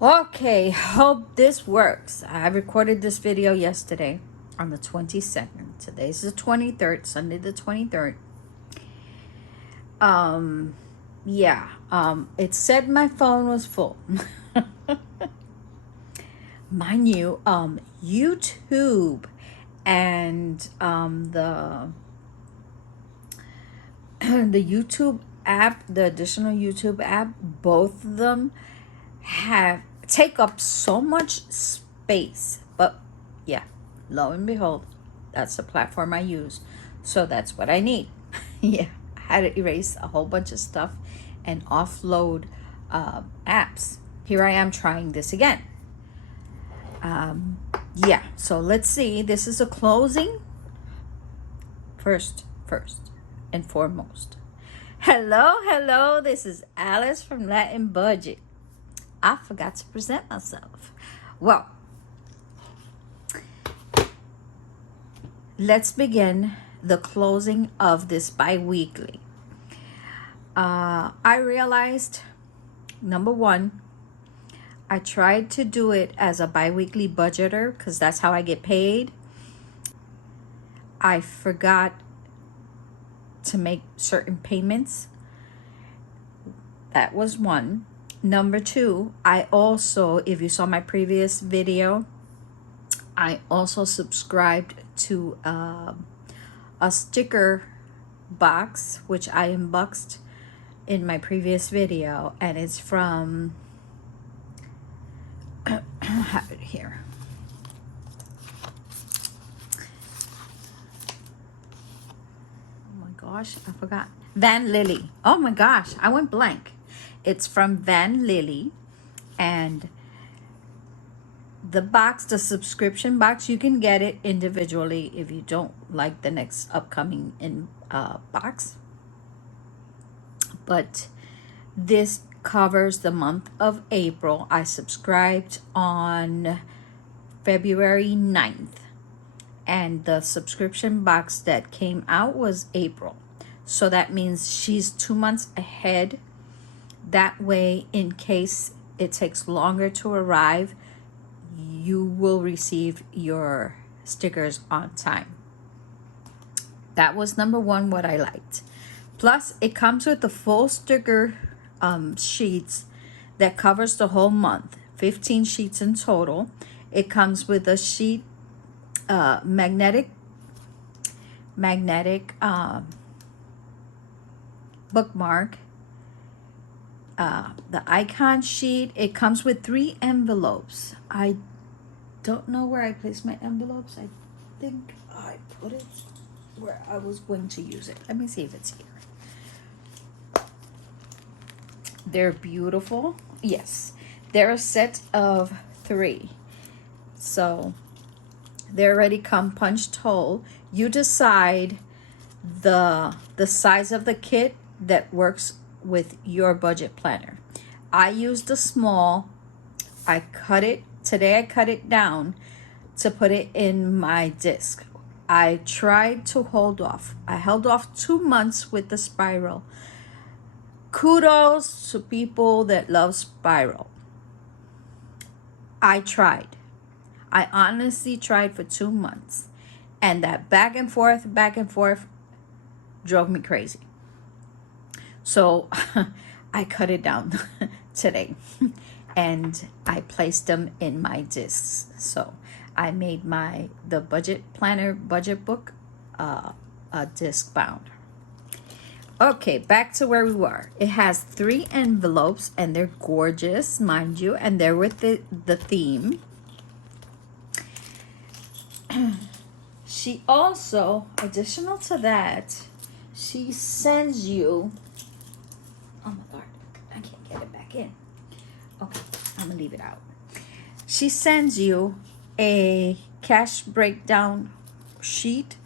Okay, hope this works. I recorded this video yesterday on the 22nd. Today's the 23rd, Sunday the 23rd. It said my phone was full. Mind you, YouTube and the the YouTube app, the additional YouTube app, both of them take up so much space. But yeah, lo and behold, that's the platform I use, so that's what I need. Yeah, I had to erase a whole bunch of stuff and offload apps. Here I am trying this again. So let's see. This is a closing. First and foremost, hello, this is Alice from Latin Budget. I forgot to present myself. Well, let's begin the closing of this bi-weekly. I realized, number one, I tried to do it as a bi-weekly budgeter because that's how I get paid. I forgot to make certain payments. That was one. Number two, I also, if you saw my previous video, I also subscribed to a sticker box, which I unboxed in my previous video, and it's from I have it here. Oh my gosh, I forgot. Van Lily. Oh my gosh, I went blank. It's from Van Lily, and the box, the subscription box, you can get it individually if you don't like the next upcoming box. But this covers the month of April. I subscribed on February 9th, and the subscription box that came out was April. So that means she's 2 months ahead. That way, in case it takes longer to arrive, you will receive your stickers on time. That was number one, what I liked. Plus, it comes with the full sticker sheets that covers the whole month. 15 sheets in total. It comes with a sheet, magnetic bookmark, the icon sheet. It comes with 3 envelopes. I don't know where I placed my envelopes. I think I put it where I was going to use it. Let me see if it's here. They're beautiful. Yes, they're a set of 3. So they already come punched hole. You decide the size of the kit that works with your budget planner. I used the small. I cut it today. I cut it down to put it in my disc. I tried to hold off. I held off 2 months with the spiral. Kudos to people that love spiral. I tried. I honestly tried for 2 months, and that back and forth drove me crazy. So I cut it down today, and I placed them in my discs. So I made the budget planner budget book a disc bound. Okay, back to where we were. It has 3 envelopes, and they're gorgeous, mind you, and they're with the theme. She also, additional to that, she sends you, oh my God, I can't get it back in. Okay, I'm gonna leave it out. She sends you a cash breakdown sheet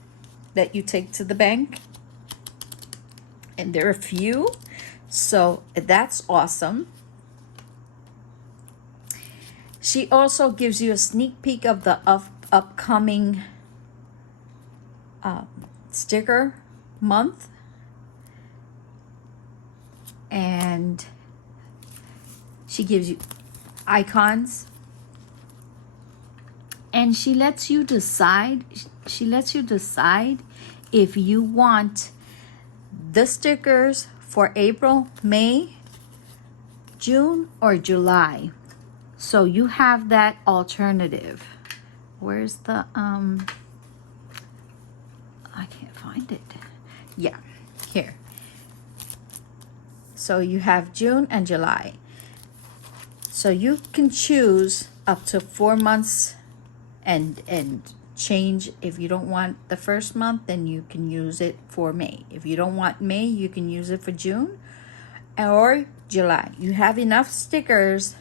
that you take to the bank, and there are a few, so that's awesome. She also gives you a sneak peek of the upcoming sticker month, and she gives you, icons, and she lets you decide if you want the stickers for April, May, June, or July. So you have that alternative. Where's the I can't find it. Yeah, here. So you have June and July. So you can choose up to 4 months and change. If you don't want the first month, then you can use it for May. If you don't want May, you can use it for June or July. You have enough stickers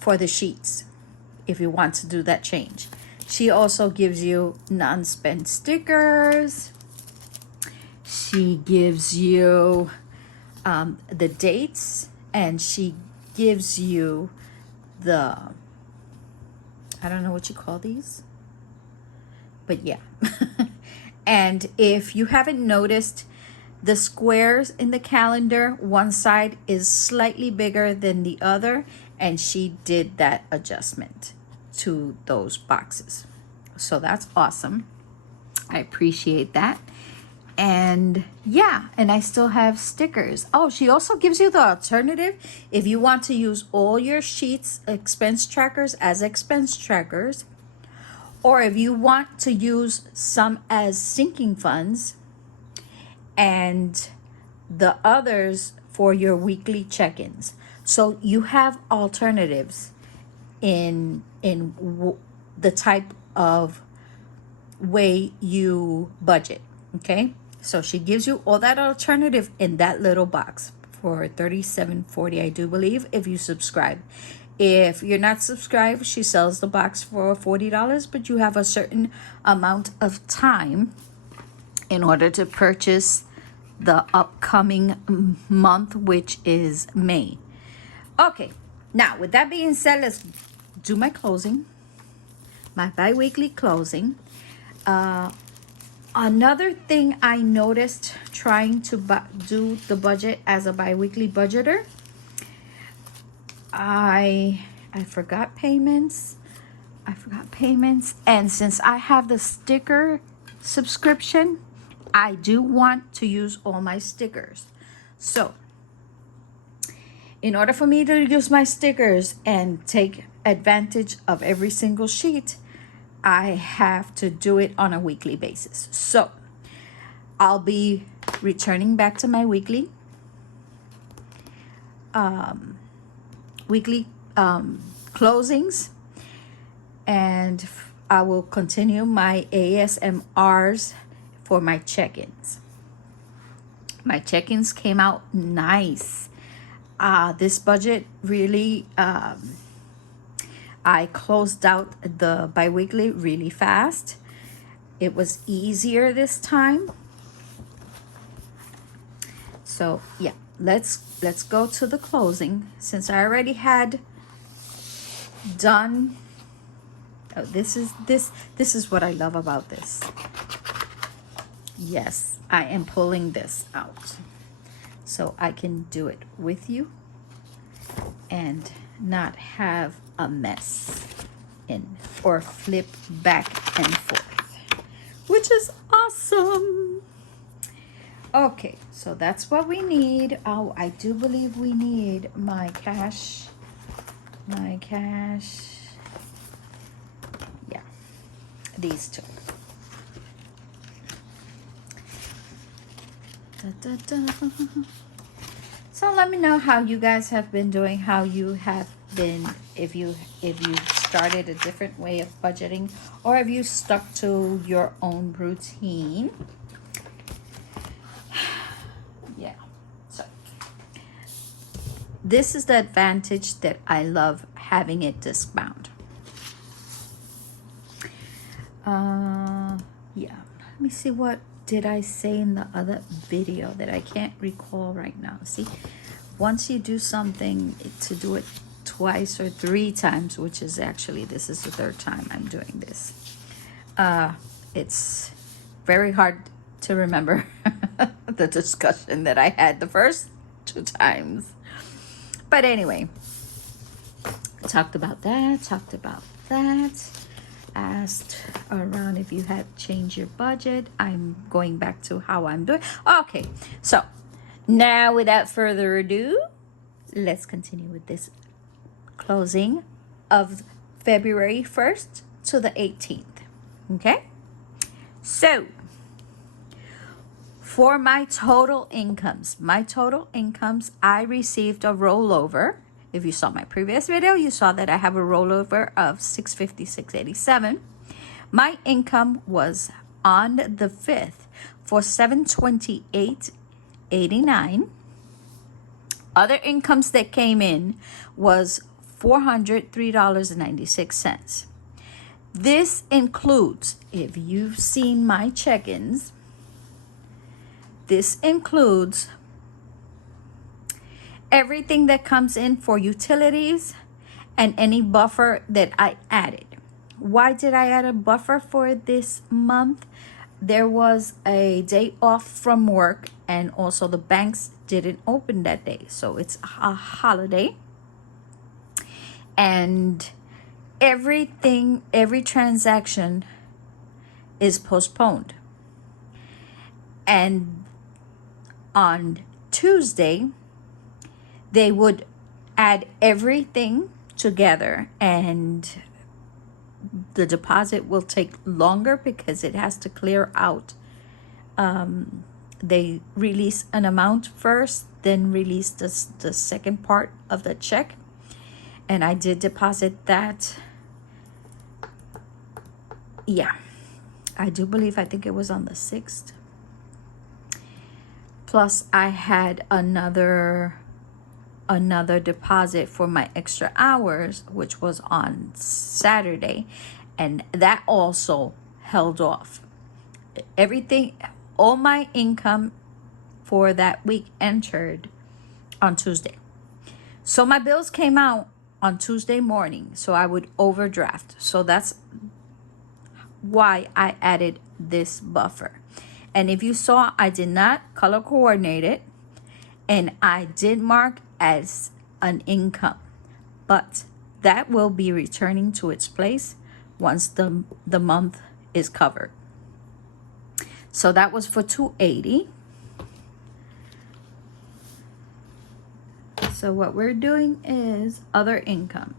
for the sheets if you want to do that change. She also gives you non-spent stickers. She gives you the dates, and she gives you the, I don't know what you call these, but yeah. And if you haven't noticed, the squares in the calendar, one side is slightly bigger than the other, and she did that adjustment to those boxes. So that's awesome. I appreciate that. And yeah, and I still have stickers. Oh, she also gives you the alternative if you want to use all your sheets, expense trackers, as expense trackers, or if you want to use some as sinking funds and the others for your weekly check-ins. So you have alternatives in the type of way you budget. Okay, so she gives you all that alternative in that little box for $37.40, I do believe, if you subscribe. If you're not subscribed, she sells the box for $40, but you have a certain amount of time in order to purchase the upcoming month, which is May. Okay, now with that being said, let's do my closing, my bi-weekly closing. Another thing I noticed trying to do the budget as a bi-weekly budgeter, I forgot payments. And since I have the sticker subscription, I do want to use all my stickers. So in order for me to use my stickers and take advantage of every single sheet, I have to do it on a weekly basis. So I'll be returning back to my weekly closings, and I will continue my ASMRs for my check-ins. My check-ins came out nice. This budget really, I closed out the bi-weekly really fast. It was easier this time. So yeah, let's go to the closing. Since I already had done, oh, this is what I love about this. Yes, I am pulling this out so I can do it with you and not have a mess in or flip back and forth, which is awesome. Okay, so that's what we need. Oh, I do believe we need my cash. Yeah, these two. Da, da, da. So let me know how you guys have been doing, how you have been, if you started a different way of budgeting, or if you stuck to your own routine. Yeah, so this is the advantage that I love having it disc bound. Yeah, let me see, what did I say in the other video that I can't recall right now? See, once you do something, to do it twice or 3 times, which is actually, this is the 3rd time I'm doing this. It's very hard to remember the discussion that I had the first 2 times. But anyway, Talked about that. Asked around if you had changed your budget. I'm going back to how I'm doing. Okay, so now without further ado, let's continue with this closing of February 1st to the 18th. Okay, so for my total incomes, I received a rollover. If you saw my previous video, you saw that I have a rollover of $656.87. My income was on the 5th for $728.89. Other incomes that came in was $403.96. This includes, if you've seen my check-ins, this includes everything that comes in for utilities and any buffer that I added. Why did I add a buffer for this month? There was a day off from work, and also the banks didn't open that day. So it's a holiday. And every transaction is postponed. And on Tuesday, they would add everything together, and the deposit will take longer because it has to clear out. They release an amount first, then release the second part of the check. And I did deposit that. Yeah, I think it was on the 6th. Plus I had another deposit for my extra hours, which was on Saturday, and that also held off. Everything, all my income for that week entered on Tuesday. So my bills came out on Tuesday morning, so I would overdraft. So that's why I added this buffer. And if you saw, I did not color coordinate it, and I did mark as an income, but that will be returning to its place once the month is covered. So that was for $280. So what we're doing is other income.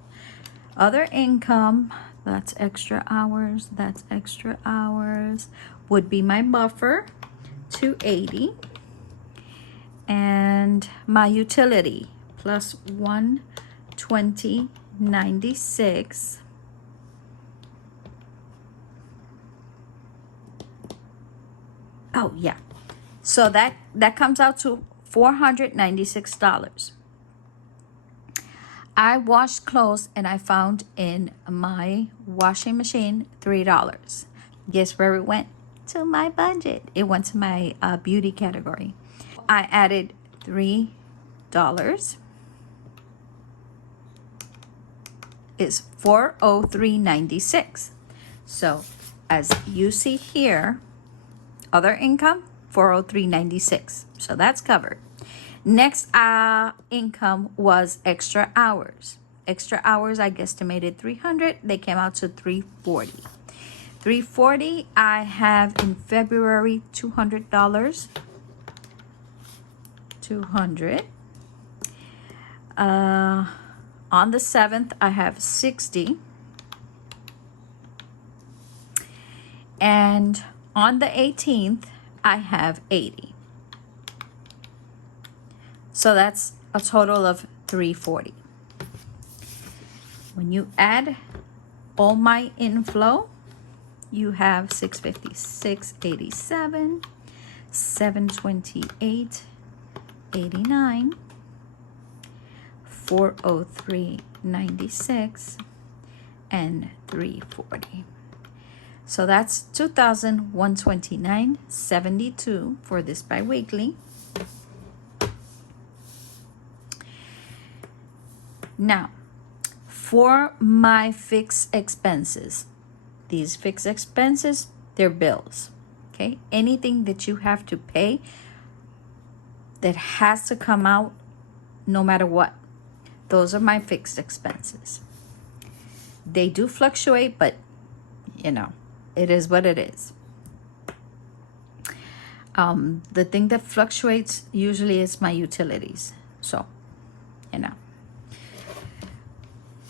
That's extra hours, would be my buffer, $280. And my utility plus $120.96. Oh yeah, so that comes out to $496. I washed clothes and I found in my washing machine $3. Guess where it went? To my budget. It went to my beauty category. I added $3. It's $403.96. So as you see here, other income, $403.96. So that's covered. Next income was extra hours. Extra hours, I guesstimated 300. They came out to 340. 340, I have in February $200. 200. On the 7th, I have 60. And on the 18th, I have 80. So that's a total of 340. When you add all my inflow, you have 656.87, 728.89, 403.96, and 340. So that's $2,129.72 for this biweekly. Now, for my fixed expenses, these fixed expenses, they're bills. Okay, anything that you have to pay that has to come out no matter what, those are my fixed expenses. They do fluctuate, but you know, it is what it is. The thing that fluctuates usually is my utilities. So, you know,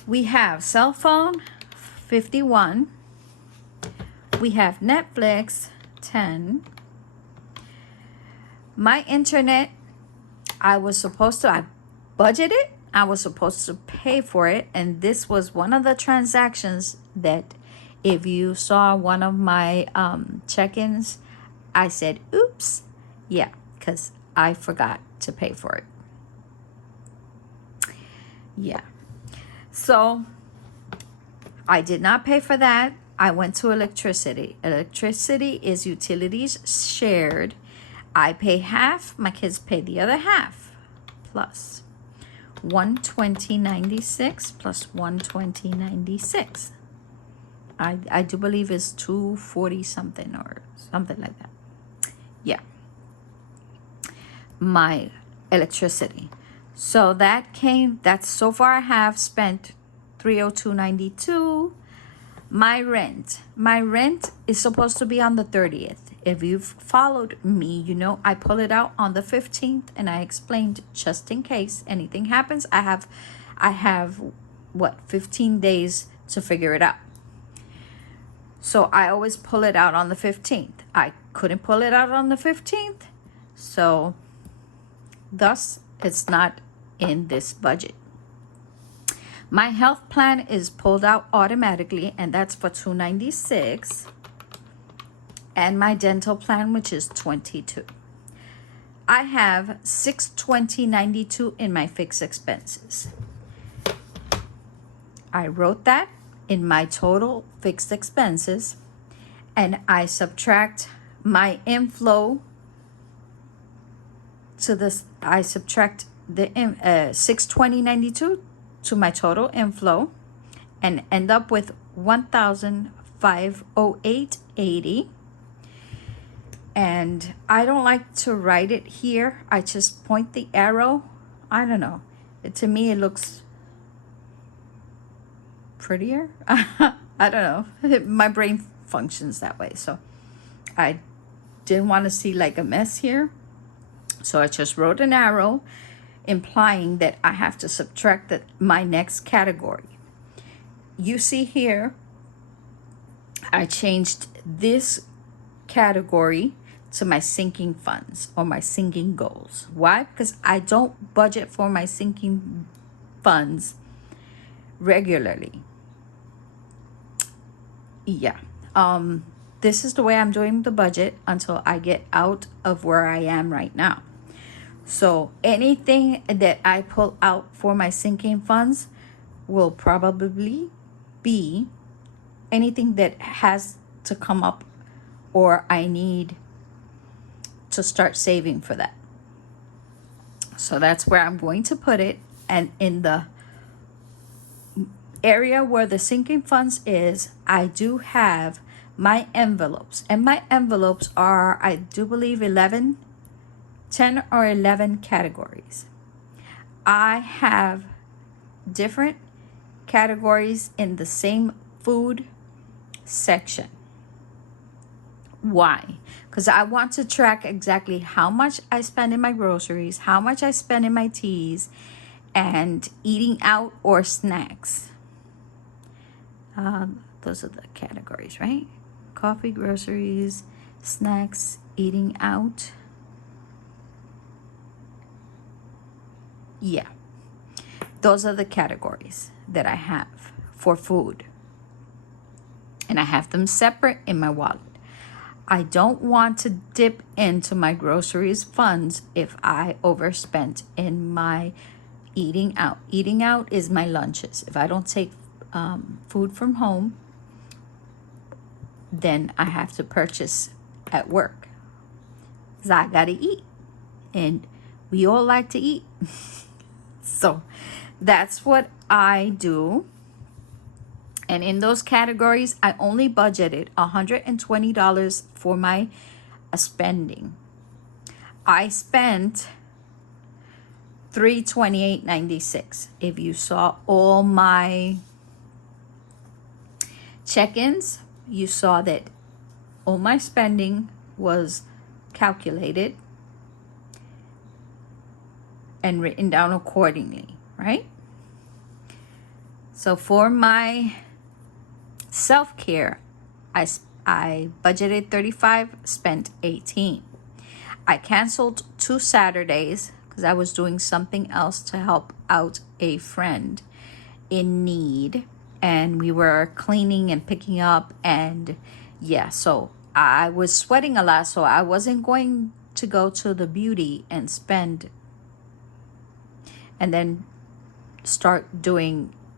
we have cell phone, 51. We have Netflix, 10. My internet, I budgeted. I was supposed to pay for it. And this was one of the transactions that if you saw one of my check-ins, I said, oops. Yeah, because I forgot to pay for it. Yeah. So I did not pay for that. I went to electricity. Electricity is utilities shared. I pay half. My kids pay the other half. Plus 120.96 plus 120.96. I do believe it's 240 something or something like that. Yeah. My electricity. So that's so far I have spent 302.92. My rent is supposed to be on the 30th. If you've followed me, you know I pull it out on the 15th, and I explained just in case anything happens. I have what, 15 days to figure it out. So I always pull it out on the 15th. I couldn't pull it out on the 15th, so thus it's not in this budget. My health plan is pulled out automatically, and that's for $296. And my dental plan, which is $22. I have $620.92 in my fixed expenses. I wrote that in my total fixed expenses, and I subtract my inflow to this. I subtract the $620.92 to my total inflow and end up with $1,508.80. And I don't like to write it here. I just point the arrow. I don't know. To me, it looks prettier. I don't know. My brain functions that way. So I didn't want to see like a mess here. So I just wrote an arrow implying that I have to subtract my next category. You see here, I changed this category to my sinking funds or my sinking goals. Why? Because I don't budget for my sinking funds regularly. Yeah. This is the way I'm doing the budget until I get out of where I am right now. So anything that I pull out for my sinking funds will probably be anything that has to come up or I need to start saving for that. So that's where I'm going to put it. And in the area where the sinking funds is, I do have my envelopes. And my envelopes are, I do believe, 10 or 11 categories. I have different categories in the same food section. Why? Because I want to track exactly how much I spend in my groceries, how much I spend in my teas, and eating out or snacks. Those are the categories, right? Coffee, groceries, snacks, eating out. Yeah, those are the categories that I have for food. And I have them separate in my wallet. I don't want to dip into my groceries funds if I overspent in my eating out. Eating out is my lunches. If I don't take food from home, then I have to purchase at work. Because I got to eat. And we all like to eat. So that's what I do. And in those categories, I only budgeted $120 for my spending. I spent $328.96. If you saw all my Check-ins, you saw that all my spending was calculated and written down accordingly, right? So for my self-care, I budgeted 35, spent 18. I canceled 2 Saturdays because I was doing something else to help out a friend in need, and we were cleaning and picking up, and yeah, so I was sweating a lot, so I wasn't going to go to the beauty and spend and then start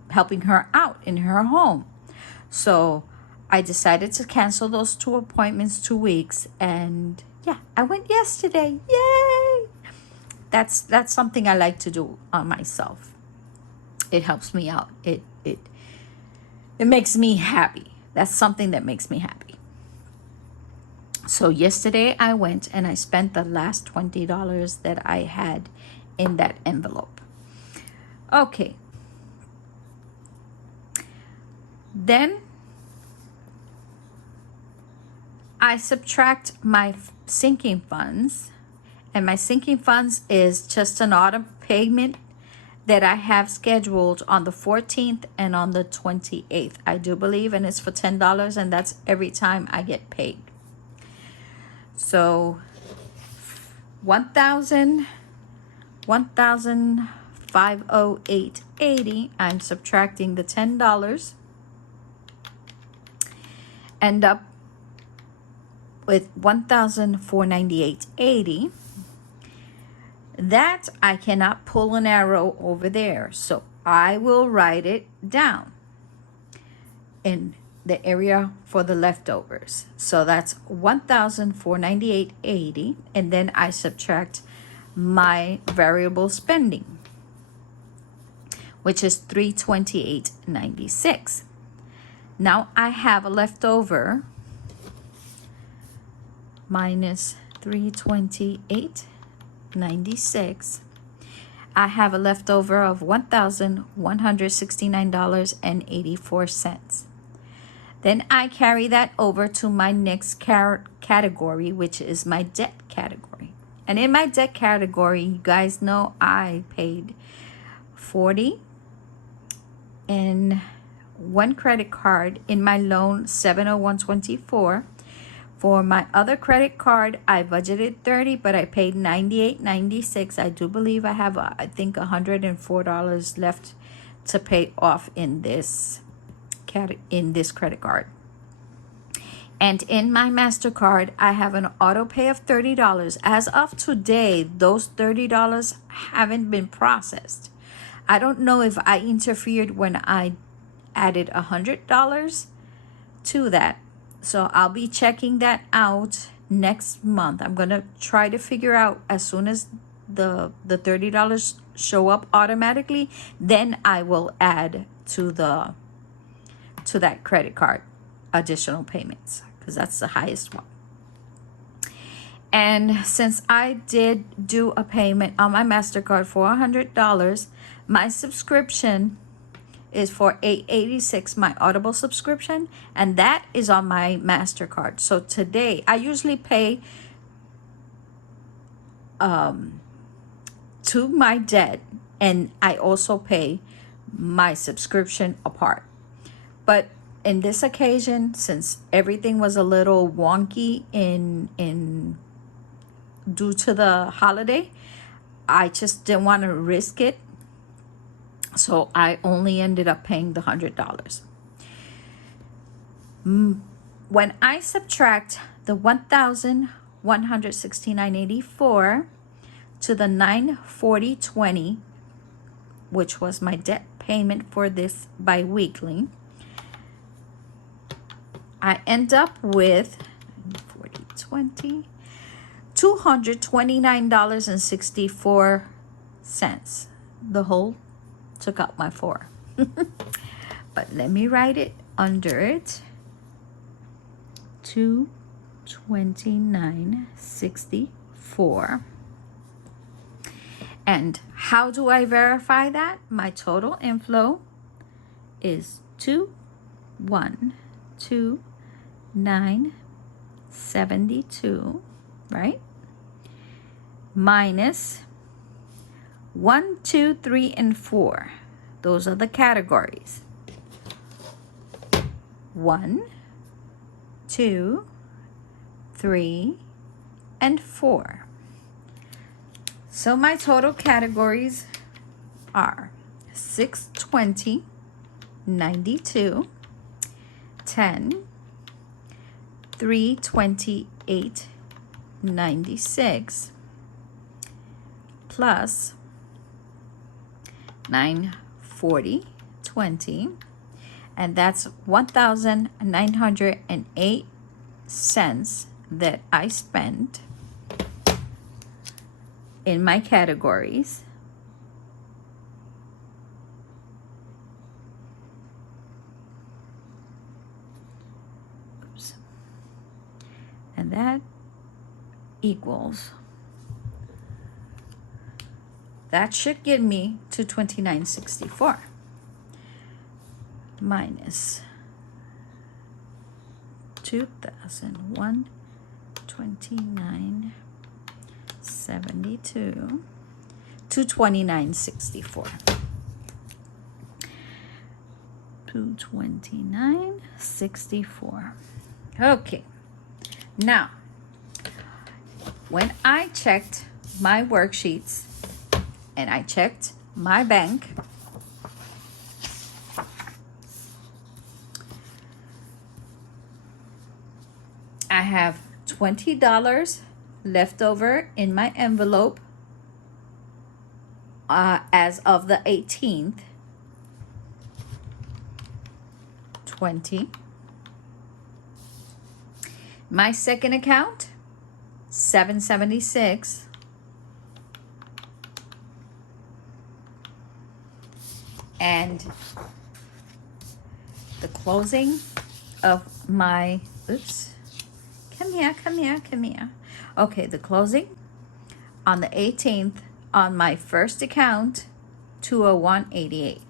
helping her out in her home. So I decided to cancel those 2 appointments, 2 weeks, and yeah, I went yesterday. Yay! That's something I like to do on myself. It helps me out. It makes me happy. That's something that makes me happy. So yesterday I went and I spent the last $20 that I had in that envelope. Okay. Then I subtract my sinking funds, and my sinking funds is just an auto payment that I have scheduled on the 14th and on the 28th, I do believe, and it's for $10, and that's every time I get paid. So 1,508.80, I'm subtracting the $10, end up with 1,498.80. That I cannot pull an arrow over there, so I will write it down in the area for the leftovers. So that's 1,498.80, and then I subtract my variable spending, which is 328.96. Now I have a leftover minus 328.96. I have a leftover of $1,169.84. Then I carry that over to my next category, which is my debt category. And in my debt category, you guys know I paid $40 in one credit card. In my loan, $701.24. For my other credit card, I budgeted $30, but I paid $98.96. I do believe I have, I think, $104 left to pay off in this credit card. And in my MasterCard, I have an auto pay of $30. As of today, those $30 haven't been processed. I don't know if I interfered when I added $100 to that. So I'll be checking that out next month. I'm going to try to figure out as soon as the $30 show up automatically, then I will add to that credit card additional payments, because that's the highest one. And since I did do a payment on my MasterCard for $100, my subscription is for $886, my Audible subscription, and that is on my MasterCard. So today, I usually pay to my debt, and I also pay my subscription apart. But in this occasion, since everything was a little wonky in due to the holiday, I just didn't want to risk it. So I only ended up paying the $100. When I subtract the $1,169.84 to the $940.20, which was my debt payment for this bi-weekly, I end up with $229.64. The whole took out my 4. But let me write it under it. $229.64. And how do I verify that? My total inflow is 2,1 129.72, right? Minus 1, 2, 3, and 4. Those are the categories. 1, 2, 3, and 4. So my total categories are 620, 92, 10, 328, 96, plus 940, 20, and that's 1,908 cents that I spent in my categories. Oops. And that equals, that should get me to $29.64 minus 2,129.72 to $29.64. $29.64. Okay. Now, when I checked my worksheets and I checked my bank, I have $20 left over in my envelope as of the 18th. 20. My second account, $776. And the closing of my, oops, come here. Okay, the closing on the 18th on my first account, 201.88.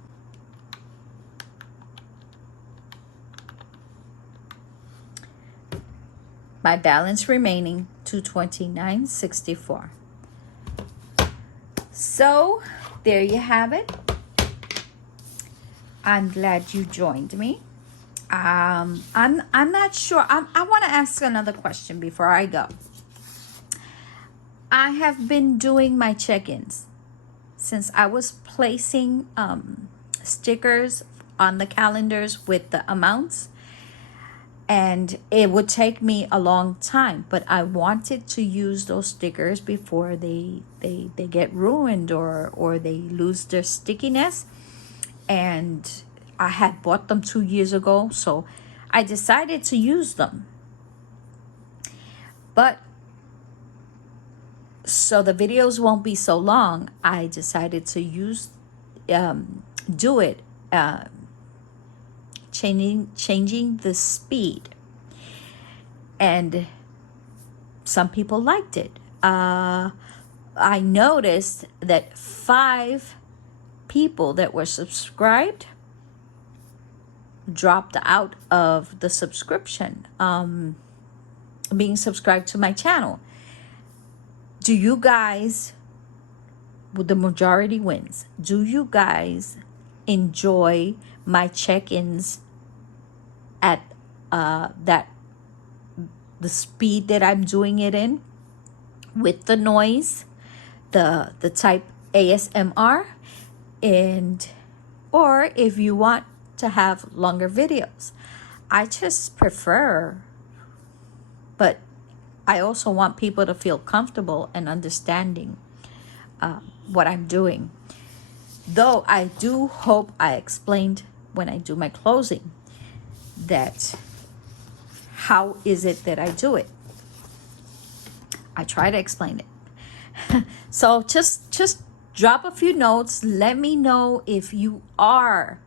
My balance remaining, $229.64. So there you have it. I'm glad you joined me. I'm not sure. I want to ask another question before I go. I have been doing my check-ins since I was placing stickers on the calendars with the amounts, and it would take me a long time, but I wanted to use those stickers before they get ruined or they lose their stickiness. And I had bought them 2 years ago, so I decided to use them. But so the videos won't be so long, I decided to do it, changing the speed. And some people liked it. I noticed that 5 people that were subscribed dropped out of the subscription, being subscribed to my channel. Do you guys, with the majority wins, do you guys enjoy my check-ins at the speed that I'm doing it in, with the noise, the type ASMR? And or if you want to have longer videos, I just prefer, but I also want people to feel comfortable and understanding what I'm doing. Though I do hope I explained when I do my closing that how is it that I do it. I try to explain it. So just drop a few notes. Let me know if you are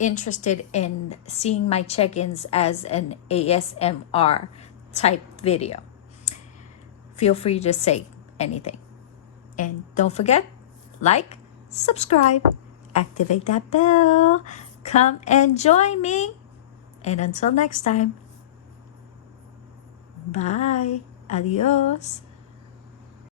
interested in seeing my check-ins as an ASMR type video. Feel free to say anything. And don't forget, like, subscribe, activate that bell. Come and join me. And until next time, bye. Adios.